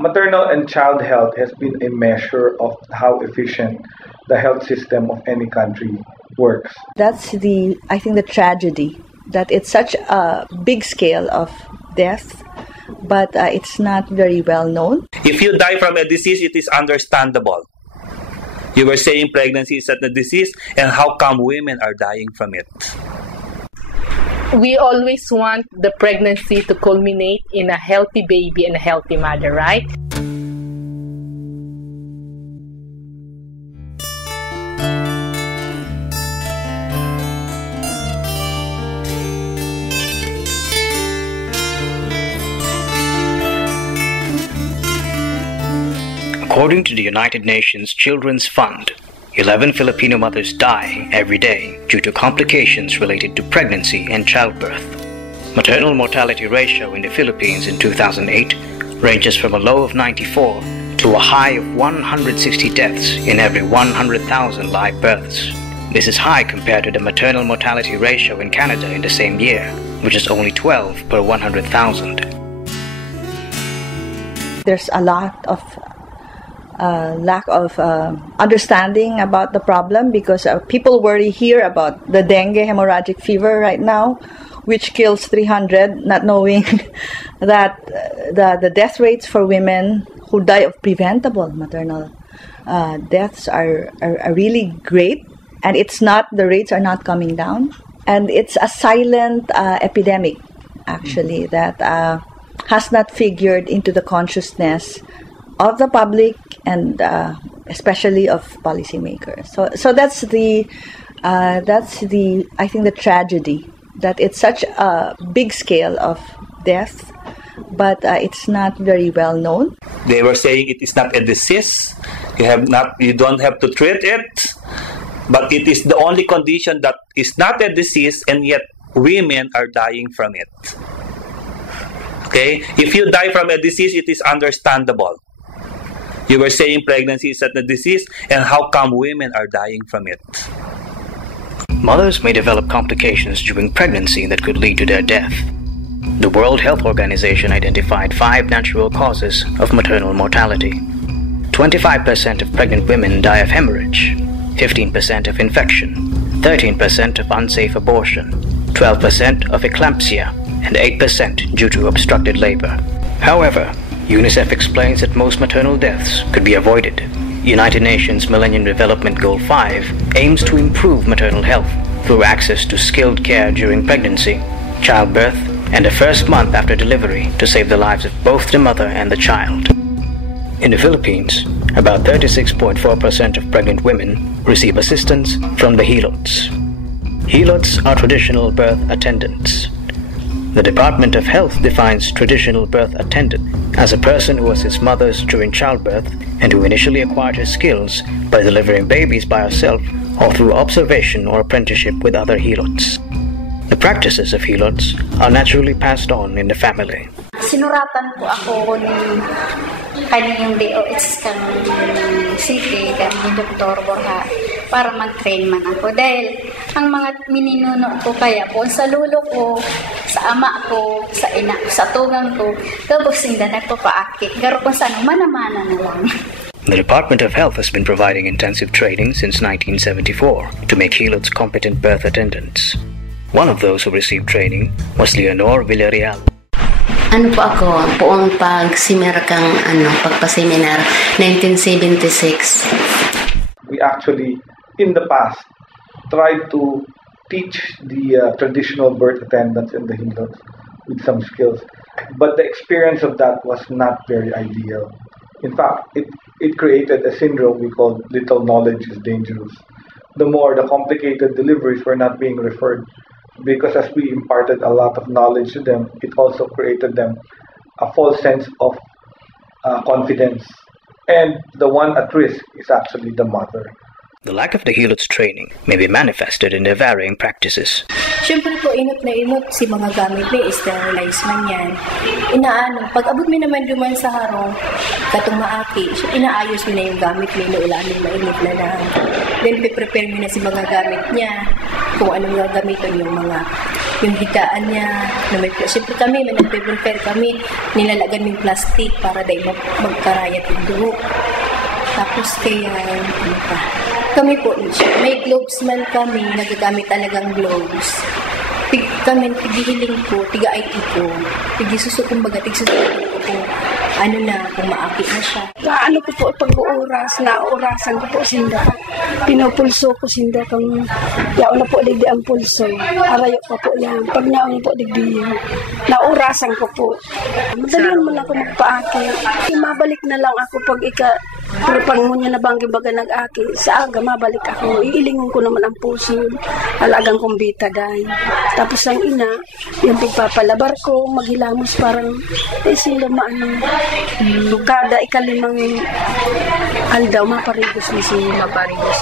Maternal and child health has been a measure of how efficient the health system of any country works. That's I think the tragedy, that it's such a big scale of death, but it's not very well known. If you die from a disease, it is understandable. You were saying pregnancy is not a disease, and how come women are dying from it? We always want the pregnancy to culminate in a healthy baby and a healthy mother, right? According to the United Nations Children's Fund, 11 Filipino mothers die every day due to complications related to pregnancy and childbirth. Maternal mortality ratio in the Philippines in 2008 ranges from a low of 94 to a high of 160 deaths in every 100,000 live births. This is high compared to the maternal mortality ratio in Canada in the same year, which is only 12 per 100,000. There's a lot of lack of understanding about the problem, because people worry here about the dengue hemorrhagic fever right now, which kills 300, not knowing that the death rates for women who die of preventable maternal deaths are really great, and the rates are not coming down. And it's a silent epidemic, actually, that has not figured into the consciousness of the public and especially of policymakers. So that's I think the tragedy, that it's such a big scale of death, but it's not very well known. They were saying it is not a disease. You don't have to treat it, but it is the only condition that is not a disease, and yet women are dying from it. Okay, if you die from a disease, it is understandable. You were saying pregnancy is not a disease, and how come women are dying from it? Mothers may develop complications during pregnancy that could lead to their death. The World Health Organization identified 5 natural causes of maternal mortality. 25% of pregnant women die of hemorrhage, 15% of infection, 13% of unsafe abortion, 12% of eclampsia, and 8% due to obstructed labor. However, UNICEF explains that most maternal deaths could be avoided. United Nations Millennium Development Goal 5 aims to improve maternal health through access to skilled care during pregnancy, childbirth, and the first month after delivery to save the lives of both the mother and the child. In the Philippines, about 36.4% of pregnant women receive assistance from the helots. Helots are traditional birth attendants. The Department of Health defines traditional birth attendant as a person who assists mothers during childbirth and who initially acquired her skills by delivering babies by herself or through observation or apprenticeship with other helots. The practices of helots are naturally passed on in the family. Sinuratan po ako ni kanyang DOH kang city, kanyang Dr. Borja, para mag-train man ako. Dahil ang mga mininuno ko kaya po sa lulo ko, sa ama ko, sa ina ko, sa tugang ko, tapos hindi na nagpapaakit. Garo kung saan, manamana na lang. The Department of Health has been providing intensive training since 1974 to make helots competent birth attendants. One of those who received training was Leonor Villarreal. Ano po ako, poong pag-seminar kang pagpa-seminar, 1976. We actually, in the past, tried to teach the traditional birth attendants and the helots with some skills. But the experience of that was not very ideal. In fact, it created a syndrome we called little knowledge is dangerous. The complicated deliveries were not being referred, because as we imparted a lot of knowledge to them, it also created them a false sense of confidence. And the one at risk is actually the mother. The lack of the helots training may be manifested in their varying practices. Siyempre po, inot na inot si mga gamit may sterilize man yan. Pag abot mo naman duman sa harong, katong maaki, inaayos mo na yung gamit may naulamin mainit na lang. Then, prepare mo na si mga gamit niya kung anong gagamitin yung mga yung higaan niya, na may, siyempre kami, may nag-prepare kami, nilalagan yung plastic para dahil magkarayat yung dugo. Tapos kaya, ano pa, kami po, may gloves man kami, nagagamit talagang gloves. Kami, tigihiling ko, tiga-IT ko, tigisuso, kumbaga, tigisusukin ko kung ano na, kung maakit na siya. Ano ko po, pag-uuras, naurasan ko po sinda. Pinupulso ko sinda kung yaon na po digdi ang pulso. Arayo pa po yan. Pag naon po digdi yan. Naurasan ko po. Madalian mo lang ako magpaaki. Mabalik na lang ako pag pero pag mo niya nabanggi baga nag-aki, sa aga mabalik ako. Iilingon ko naman ang puso. Alagang kong bitaday. Tapos ang ina, yung pagpapalabar ko, maghilamos parang, sila maano, kada ikalimang aldaw, maparigos na siya. Maparigos.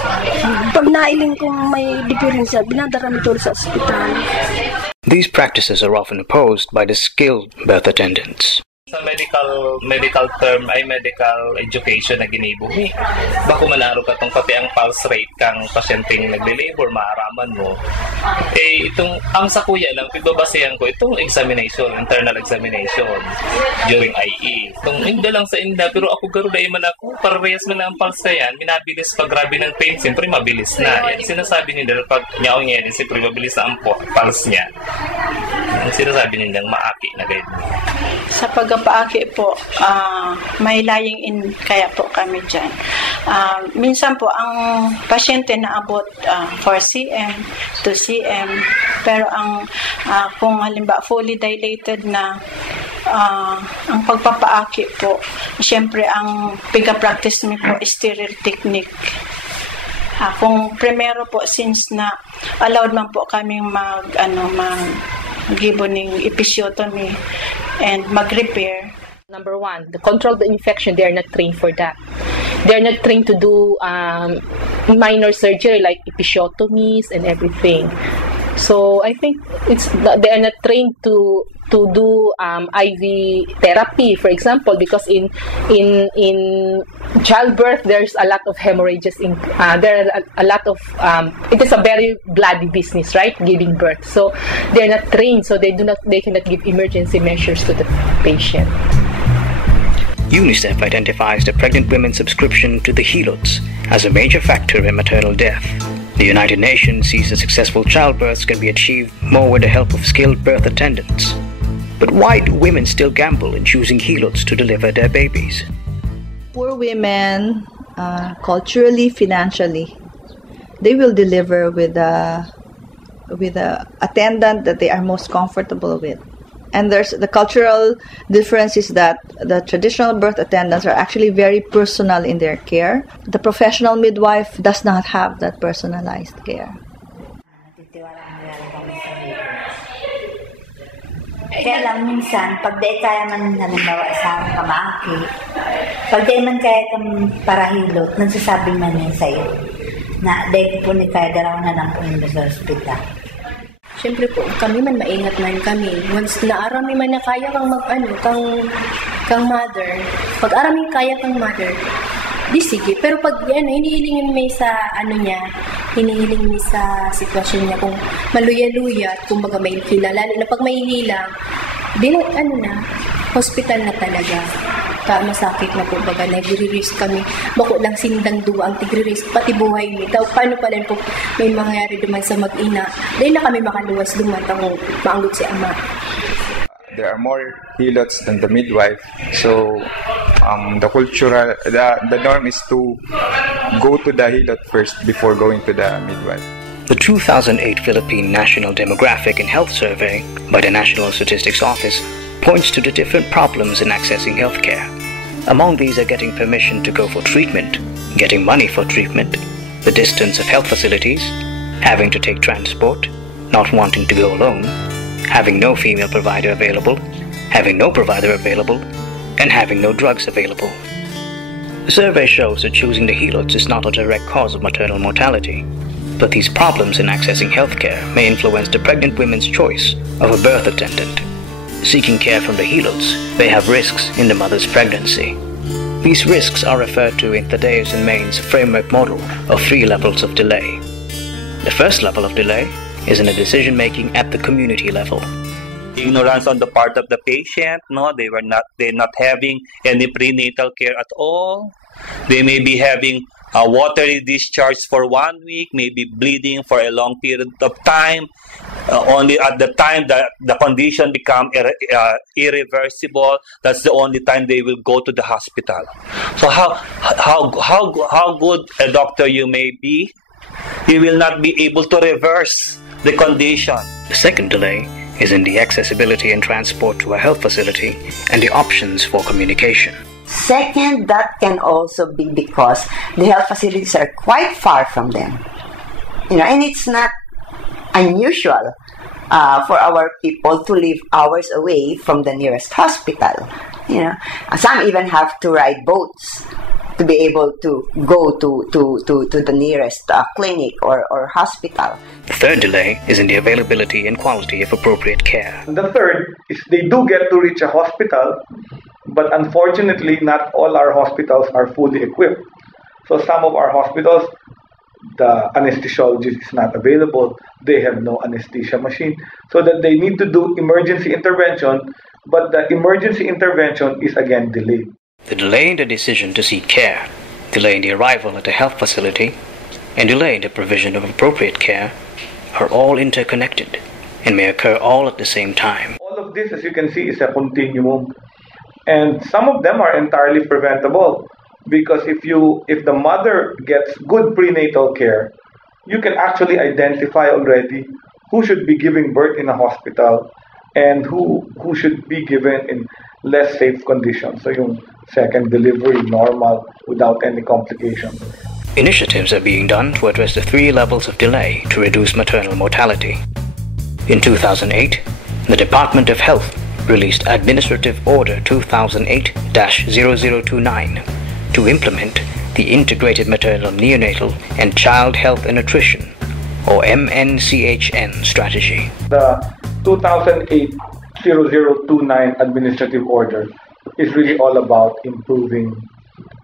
Pag nailing kong may diferensya, binadarami tuloy sa ospital. These practices are often opposed by the skilled birth attendants. Sa medical term ay medical education na ginibuhi. Bako manaro ka tong pati ang pulse rate kang pasyenteng nagle-labor, maaraman mo. Itong ang sa kuya lang pigbabasehan ko itong examination, internal examination during IE. Itong inda lang sa inda, pero ako garo dai man ako parehas man ang pulse yan, minabilis pag grabe ng pain, siyempre mabilis na. Yan sinasabi nila pag nyaw niya din siyempre mabilis na ang pulse niya. Ang sinasabi nilang maaki na ganyan. Sa pagpapaaki po, may lying in kaya po kami dyan. Minsan po, ang pasyente naabot 4 cm, 2 cm, pero kung halimbawa fully dilated na, ang pagpapaaki po, siyempre ang piga-practice mo po is sterile technique. Kung primero po, since na allowed man po kaming giboning episiotomy and mag-repair. Number one, the control the infection, they are not trained for that. They are not trained to do minor surgery like episiotomies and everything. So I think they are not trained to do IV therapy, for example, because in childbirth there's a lot of hemorrhages. There are a lot of it is a very bloody business, right? Giving birth. So they are not trained, so they cannot give emergency measures to the patient. UNICEF identifies the pregnant women's subscription to the helots as a major factor in maternal death. The United Nations sees that successful childbirths can be achieved more with the help of skilled birth attendants. But why do women still gamble in choosing helots to deliver their babies? Poor women, culturally, financially, they will deliver with a attendant that they are most comfortable with. And there's the cultural difference is that the traditional birth attendants are actually very personal in their care. The professional midwife does not have that personalized care. Kaya lang minsan, pag di kaya man halimbawa sa kamaaki, pag di man kaya kang parahilot, nagsasabi man niya sa'yo na dahil po ni kaya daraw na lang po yung sa hospital. Siyempre po, kami man maingat man kami. Once na arami man na kaya kang mother, pag arami kaya kang mother, di sige. Pero pag hinihilingin mo sa hinihiling mo sa sitwasyon niya, kung maluya-luya at kung baga may hila, lalo na pag may hila, di na, hospital na talaga. Masakit na po baga, nag-risk kami. Bako lang sindang duwa ang tigre-risk, pati buhay ni. Paano pala po may mangyari duman sa mag-ina? Dahil na kami makaluwas duman, maanggot si ama. There are more helots than the midwife, so the norm is to go to the helot first before going to the midwife. The 2008 Philippine National Demographic and Health Survey by the National Statistics Office points to the different problems in accessing healthcare. Among these are getting permission to go for treatment, getting money for treatment, the distance of health facilities, having to take transport, not wanting to go alone, having no female provider available, having no provider available, and having no drugs available. The survey shows that choosing the helots is not a direct cause of maternal mortality, but these problems in accessing healthcare may influence the pregnant women's choice of a birth attendant. Seeking care from the helots may have risks in the mother's pregnancy. These risks are referred to in Thaddeus and Main's framework model of 3 levels of delay. The first level of delay is in the decision-making at the community level. Ignorance on the part of the patient, no, they're not having any prenatal care at all. They may be having a watery discharge for 1 week, maybe bleeding for a long period of time. Only at the time that the condition become irreversible, that's the only time they will go to the hospital. So how good a doctor you may be, you will not be able to reverse the condition. The second delay is in the accessibility and transport to a health facility and the options for communication. Second, that can also be because the health facilities are quite far from them. And it's not unusual for our people to live hours away from the nearest hospital. Some even have to ride boats to be able to go to the nearest clinic or hospital. The third delay is in the availability and quality of appropriate care. The third is they do get to reach a hospital, but unfortunately not all our hospitals are fully equipped. So some of our hospitals, the anesthesiologist is not available. They have no anesthesia machine. So that they need to do emergency intervention, but the emergency intervention is again delayed. The delay in the decision to seek care, delay in the arrival at a health facility, and delay in the provision of appropriate care are all interconnected and may occur all at the same time. All of this, as you can see, is a continuum. And some of them are entirely preventable, because if the mother gets good prenatal care, you can actually identify already who should be giving birth in a hospital and who should be given in less safe conditions. So yung second delivery, normal, without any complications. Initiatives are being done to address the 3 levels of delay to reduce maternal mortality. In 2008, the Department of Health released Administrative Order 2008-0029 to implement the Integrated Maternal, Neonatal and Child Health and Nutrition, or MNCHN strategy. The 2008-0029 Administrative Order is really all about improving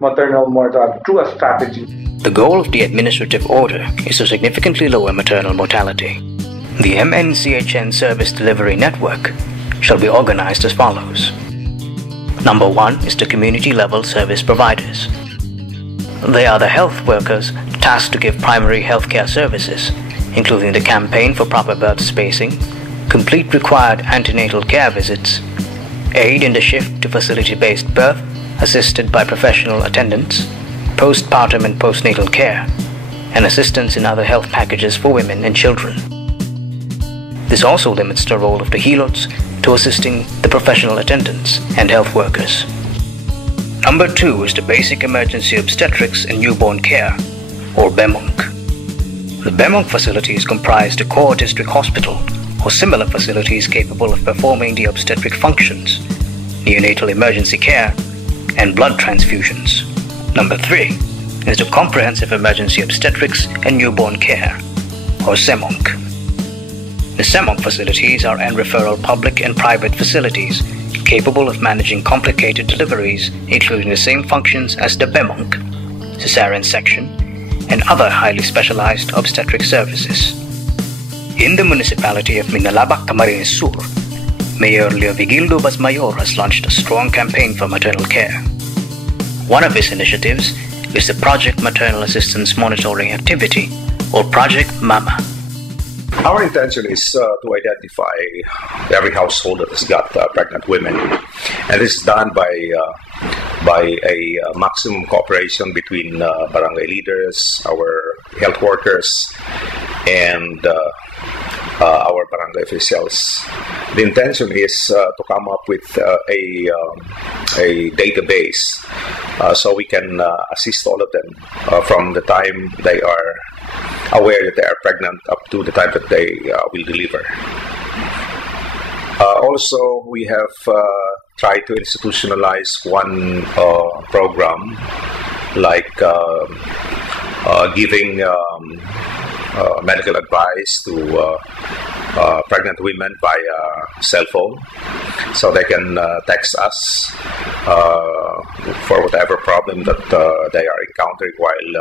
maternal mortality through a strategy. The goal of the administrative order is to significantly lower maternal mortality. The MNCHN service delivery network shall be organized as follows. Number 1 is the community-level service providers. They are the health workers tasked to give primary healthcare services, including the campaign for proper birth spacing, complete required antenatal care visits, aid in the shift to facility-based birth assisted by professional attendants, postpartum and postnatal care, and assistance in other health packages for women and children. This also limits the role of the helots to assisting the professional attendants and health workers. Number 2 is the basic emergency obstetrics and newborn care, or BEMONC. The BEMONC facilities comprise the core district hospital or similar facilities capable of performing the obstetric functions, neonatal emergency care, and blood transfusions. Number 3 is the Comprehensive Emergency Obstetrics and Newborn Care, or CEMONC. The CEMONC facilities are referral public and private facilities capable of managing complicated deliveries, including the same functions as the BEMONC, cesarean section, and other highly specialized obstetric services. In the municipality of Minalabak, Camarines Sur, Mayor Leovigildo Basmayor has launched a strong campaign for maternal care. One of his initiatives is the Project Maternal Assistance Monitoring Activity, or Project MAMA. Our intention is to identify every household that has got pregnant women, and this is done by a maximum cooperation between barangay leaders, our health workers, and our barangay officials. The intention is to come up with a database so we can assist all of them from the time they are aware that they are pregnant up to the time that they will deliver. Also, we have tried to institutionalize one program like giving medical advice to pregnant women via cell phone, so they can text us for whatever problem that they are encountering while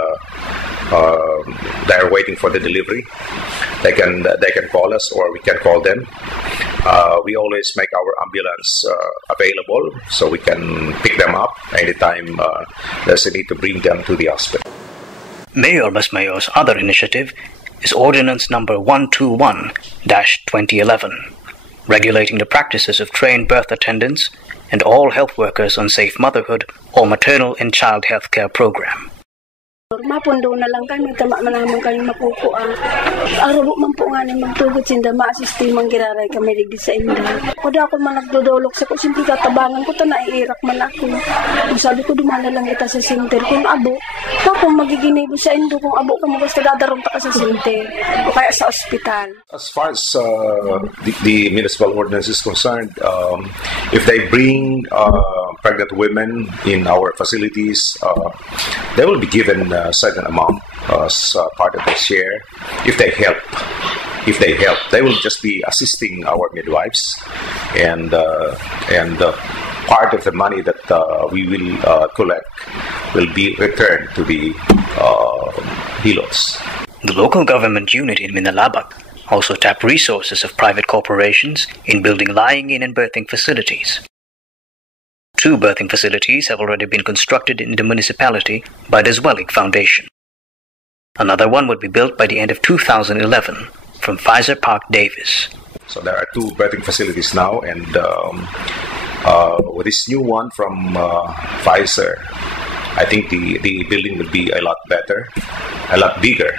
they are waiting for the delivery. they can call us or we can call them. We always make our ambulance available so we can pick them up anytime there's a need to bring them to the hospital. Mayor Basmayor's other initiative is Ordinance Number 121-2011, regulating the practices of trained birth attendants and all health workers on safe motherhood or maternal and child health care program. Mapundo na lang kami, tama man naman kami mapupuan. Arabo man po nga ni magtugod sinda, ma-assistimang giraray kami ligdi sa inda. Kuda ako man nagdodolok sa ko, simple katabangan ko, ta naiirak man ako. Kung sabi ko, dumana lang kita sa sinter. Kung abo, ako magiginibo sa indo, kung abo ka mo, basta dadarong ka sa sinter. O kaya sa ospital. As far as the municipal ordinance is concerned, if they bring pregnant women in our facilities, they will be given a certain amount as part of the share. If they help, they will just be assisting our midwives, and part of the money that we will collect will be returned to the hilos. The local government unit in Minalabak also tapped resources of private corporations in building lying-in and birthing facilities. 2 birthing facilities have already been constructed in the municipality by the Zwellig Foundation. Another one would be built by the end of 2011 from Pfizer Park Davis. So there are 2 birthing facilities now, and with this new one from Pfizer, I think the building will be a lot better, a lot bigger,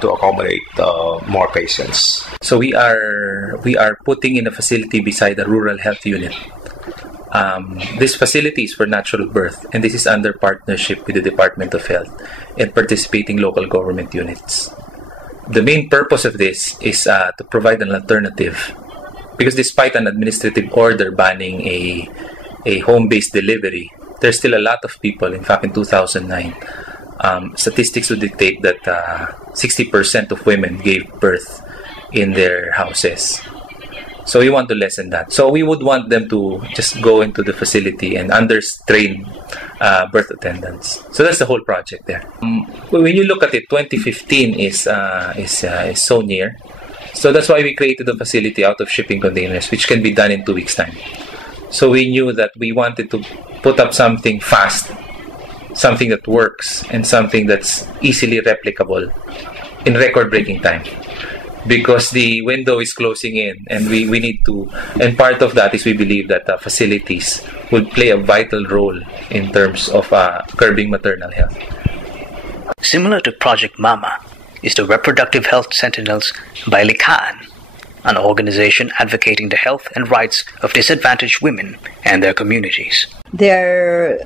to accommodate more patients. So we are putting in a facility beside the rural health unit. This facility is for natural birth, and this is under partnership with the Department of Health and participating local government units. The main purpose of this is to provide an alternative, because despite an administrative order banning a home-based delivery, there's still a lot of people. In fact, in 2009, statistics would dictate that 60% of women gave birth in their houses. So we want to lessen that. So we would want them to just go into the facility and undertrain birth attendants. So that's the whole project there. When you look at it, 2015 is so near. So that's why we created a facility out of shipping containers, which can be done in 2 weeks' time. So we knew that we wanted to put up something fast, something that works, and something that's easily replicable in record-breaking time. Because the window is closing in, and we need to, and part of that is we believe that facilities will play a vital role in terms of curbing maternal health. Similar to Project Mama is the Reproductive Health Sentinels by Likaan, an organization advocating the health and rights of disadvantaged women and their communities. Their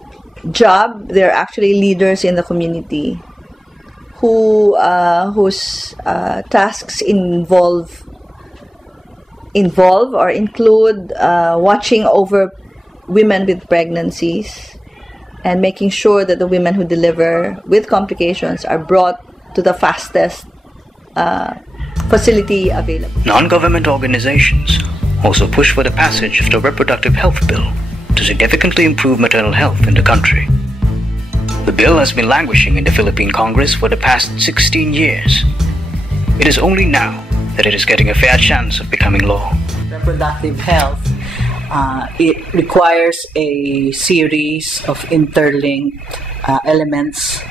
job, they're actually leaders in the community whose tasks involve or include watching over women with pregnancies and making sure that the women who deliver with complications are brought to the fastest facility available. Non-government organizations also push for the passage of the Reproductive Health Bill to significantly improve maternal health in the country. The bill has been languishing in the Philippine Congress for the past 16 years. It is only now that it is getting a fair chance of becoming law. Reproductive health, it requires a series of interlinked elements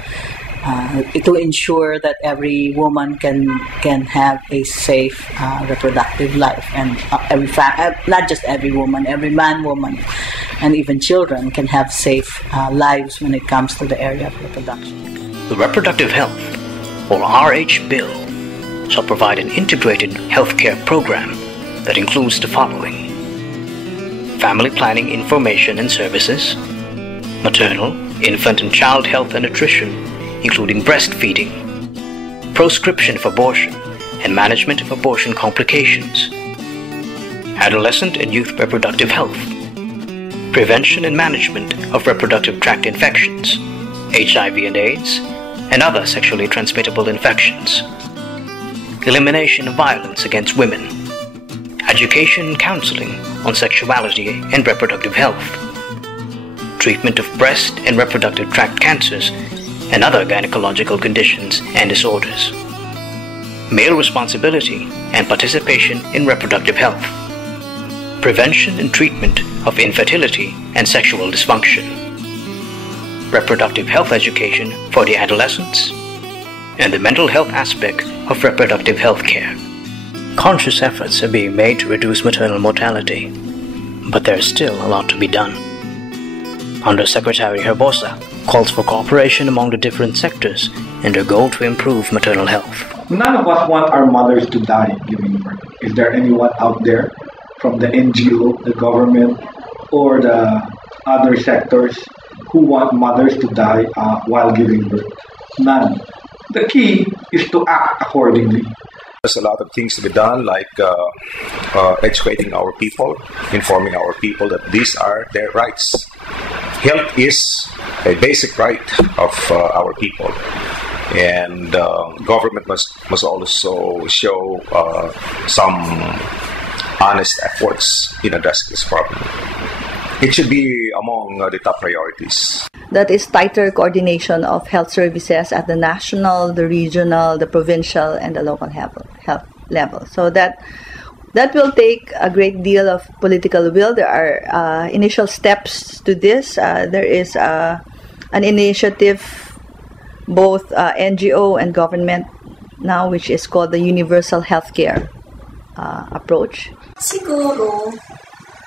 to ensure that every woman can have a safe reproductive life, and not just every woman, every man, woman, and even children can have safe lives when it comes to the area of reproduction. The Reproductive Health, or RH Bill, shall provide an integrated healthcare program that includes the following: family planning information and services, maternal, infant and child health and nutrition, including breastfeeding, proscription of abortion and management of abortion complications, adolescent and youth reproductive health, prevention and management of reproductive tract infections, HIV and AIDS, and other sexually transmittable infections, elimination of violence against women, education and counseling on sexuality and reproductive health, treatment of breast and reproductive tract cancers and other gynecological conditions and disorders, male responsibility and participation in reproductive health, prevention and treatment of infertility and sexual dysfunction, reproductive health education for the adolescents, and the mental health aspect of reproductive health care. Conscious efforts are being made to reduce maternal mortality, but there is still a lot to be done. Undersecretary Herbosa calls for cooperation among the different sectors in their goal to improve maternal health. None of us want our mothers to die giving birth. Is there anyone out there from the NGO, the government, or the other sectors who want mothers to die while giving birth? None. The key is to act accordingly. There's a lot of things to be done, like educating our people, informing our people that these are their rights. Health is a basic right of our people. And government must also show some honest efforts in addressing this problem. It should be among the top priorities. That is tighter coordination of health services at the national, the regional, the provincial, and the local health level. So that will take a great deal of political will. There are initial steps to this. There is an initiative, both NGO and government now, which is called the Universal Healthcare approach. Siguro,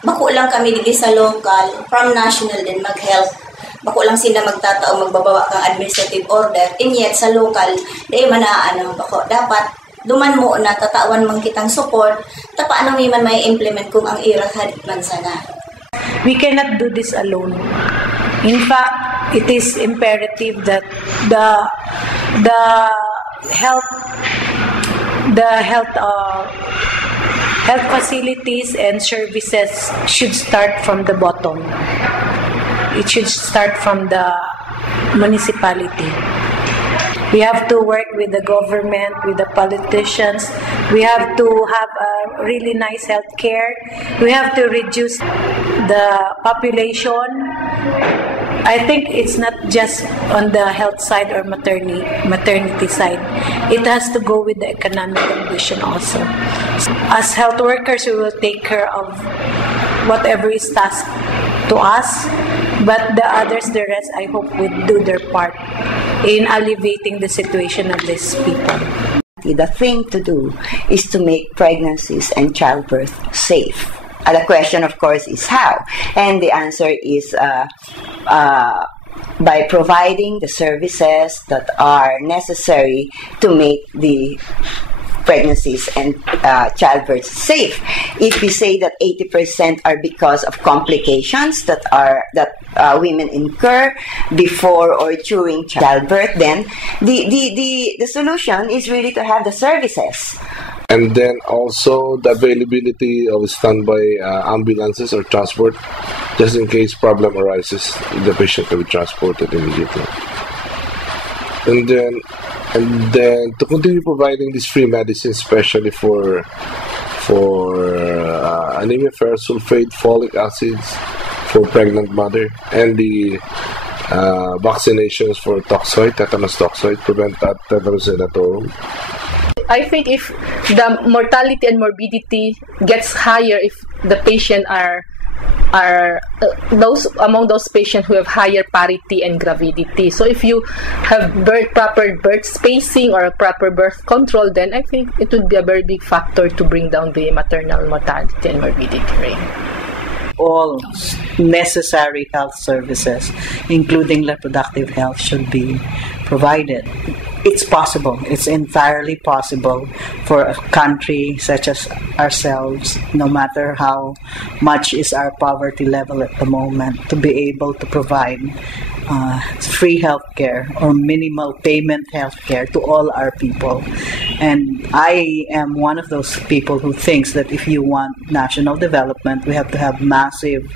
bako lang kami dito sa local, from national din mag-health. Bako lang sila magtatao, magbabawa kang administrative order. And yet, sa local, dahil manaan bako. Dapat, duman mo na tatawan mang kitang support, paano man may implement kung ang irang hadit man sana. We cannot do this alone. In fact, it is imperative that the health facilities and services should start from the bottom. It should start from the municipality. We have to work with the government, with the politicians. We have to have a really nice health care. We have to reduce the population. I think it's not just on the health side or maternity side. It has to go with the economic condition also. As health workers, we will take care of whatever is tasked to us, but the others, the rest, I hope will do their part in alleviating the situation of these people. The thing to do is to make pregnancies and childbirth safe. The question, of course, is how. And the answer is by providing the services that are necessary to make the pregnancies and childbirth safe. If we say that 80% are because of complications that women incur before or during childbirth, then the solution is really to have the services. And then also the availability of standby ambulances or transport, just in case problem arises, the patient can be transported immediately. And then to continue providing this free medicine, especially for anemia, ferrous sulfate, folic acids for pregnant mother, and the vaccinations for toxoid, tetanus toxoid, prevent tetanus amatorum. I think if the mortality and morbidity gets higher if the patient are those among those patients who have higher parity and gravidity. So if you have proper birth spacing or a proper birth control, then I think it would be a very big factor to bring down the maternal mortality and morbidity rate. All necessary health services, including reproductive health, should be provided. It's possible. It's entirely possible for a country such as ourselves, no matter how much is our poverty level at the moment, to be able to provide free healthcare or minimal payment healthcare to all our people. And I am one of those people who thinks that if you want national development, we have to have massive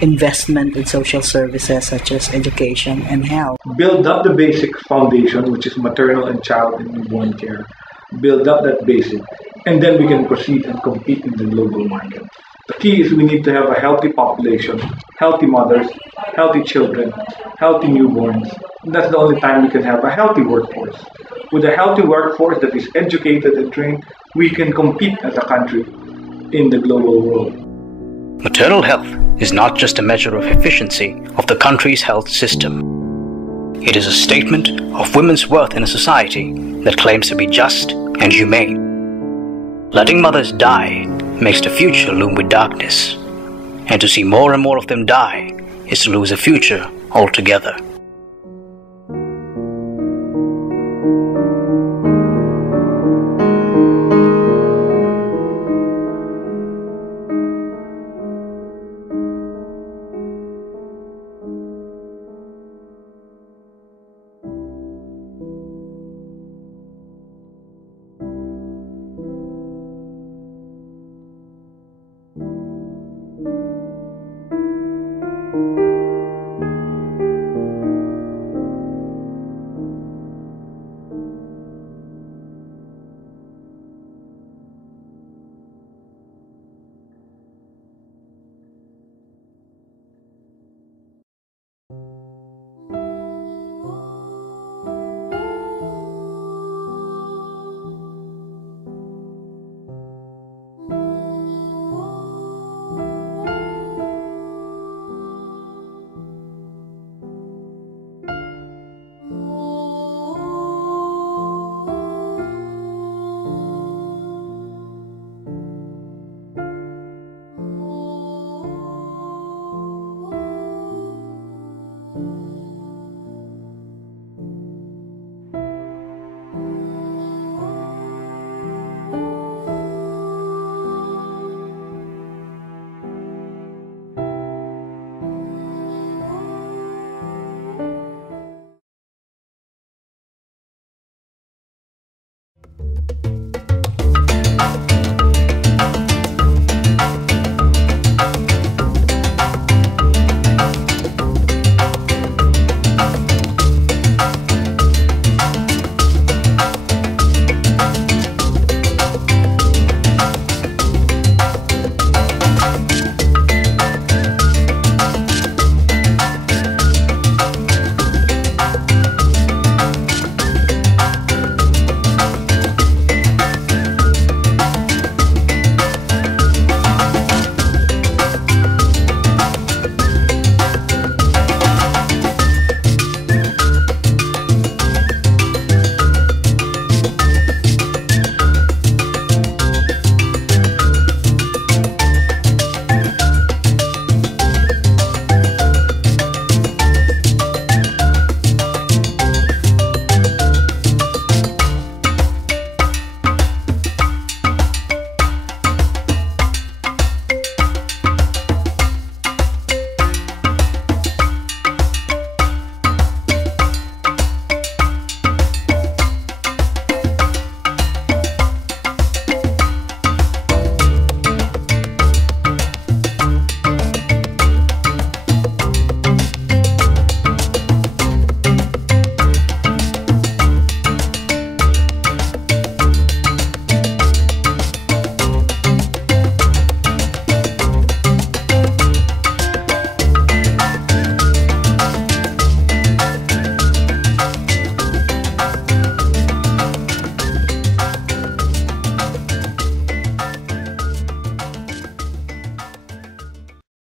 investment in social services such as education and health. Build up the basic foundation, which is maternal and child and newborn care. Build up that basic, and then we can proceed and compete in the global market. The key is we need to have a healthy population, healthy mothers, healthy children, healthy newborns. And that's the only time we can have a healthy workforce. With a healthy workforce that is educated and trained, we can compete as a country in the global world. Maternal health is not just a measure of efficiency of the country's health system. It is a statement of women's worth in a society that claims to be just and humane. Letting mothers die makes the future loom with darkness, and to see more and more of them die is to lose a future altogether.